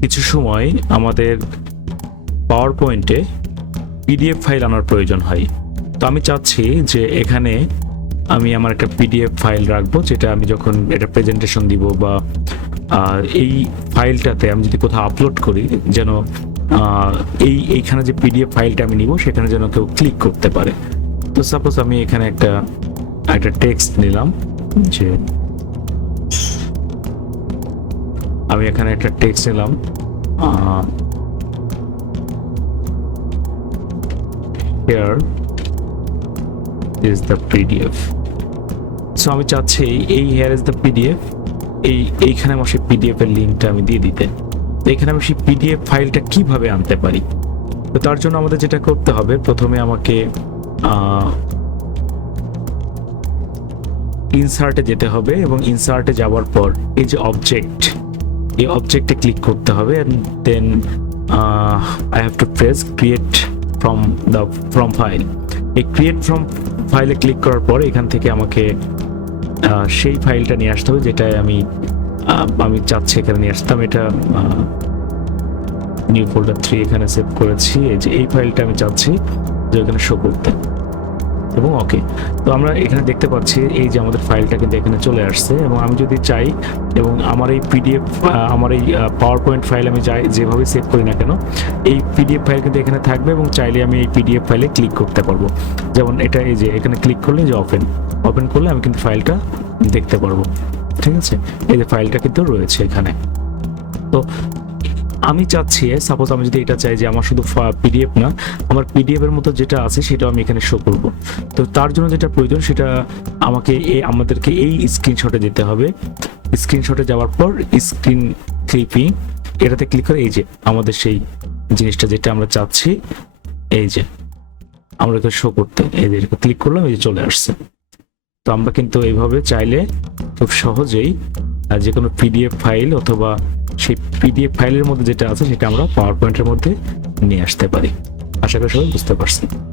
কিছু সময় আমাদের পাওয়ার পয়েন্টে পিডিএফ ফাইল আনার প্রয়োজন হয়। তো আমি চাচ্ছি যে এখানে আমি আমার একটা পিডিএফ ফাইল রাখবো, যেটা আমি যখন এটা প্রেজেন্টেশন দিব বা এই ফাইলটাতে আমি যদি কোথাও আপলোড করি, যেন এইখানে যে পিডিএফ ফাইলটা আমি নিব সেখানে যেন কেউ ক্লিক করতে পারে। তো সাপোজ আমি এখানে একটা টেক্সট নিলাম, যে আমি এখানে একটা টেক্সট নিলাম, here is the PDF. So আমি চাচ্ছি এই here is the PDF, এইখানে আমার সেই পিডিএফ এর লিঙ্কটা আমি দিয়ে দিতে। তো এখানে আমি সেই পিডিএফ ফাইলটা কিভাবে আনতে পারি? তো তার জন্য আমাদের যেটা করতে হবে, প্রথমে আমাকে ইনসার্টে যেতে হবে, এবং ইনসার্টে যাওয়ার পর এই যে অবজেক্ট, এই অবজেক্টে ক্লিক করতে হবে, and then I have to press create from file. এই ক্রিয়েট ফ্রম ফাইলে ক্লিক করার পর এখান থেকে আমাকে সেই ফাইলটা নিয়ে আসতে হবে, যেটাই আমি চাচ্ছি এখানে নিয়ে আসতাম। এটা নিউ ফোল্ডার 3 এখানে সেভ করেছি। এই যে এই ফাইলটা আমি চাচ্ছি যে এখানে শো করতে, এবং ওকে। তো আমরা এখানে দেখতে পাচ্ছি এই যে আমাদের ফাইলটা কিন্তু এখানে চলে আসছে, এবং আমি যদি চাই, এবং আমার এই পিডিএফ, আমার এই পাওয়ার পয়েন্ট ফাইল আমি যেভাবে সেভ করি না কেন, এই পিডিএফ ফাইল কিন্তু এখানে থাকবে, এবং চাইলে আমি এই পিডিএফ ফাইলে ক্লিক করতে পারবো। যেমন এটা, এই যে এখানে ক্লিক করলে যে ওপেন করলে আমি কিন্তু ফাইলটা দেখতে পারবো। ঠিক আছে, এই যে ফাইলটা কিন্তু রয়েছে এখানে। তো আমি চাচ্ছি, সাপোজ আমি যদি এটা চাই যে আমার শুধু পিডিএফ না, আমার পিডিএফ এর মতো যেটা আছে সেটাও আমি এখানে শো করব। তো তার জন্য যেটা প্রয়োজন, সেটা আমাদেরকে এই স্ক্রিনশটে যেতে হবে। স্ক্রিনশটে যাওয়ার পর স্ক্রিন ক্লিপিং, এটাতে ক্লিক করে এই যে আমাদের সেই জিনিসটা যেটা আমরা চাচ্ছি, এই যে আমরা এটা শো করতে, এই যে ক্লিক করলাম, এই যে চলে আসছে। তো আমরা কিন্তু এইভাবে চাইলে খুব সহজেই যে কোনো পিডিএফ ফাইল অথবা সেই পিডিএফ ফাইলের মধ্যে যেটা আছে সেটা আমরা পাওয়ার পয়েন্টের মধ্যে নিয়ে আসতে পারি। আশা করি সবাই বুঝতে পারছেন।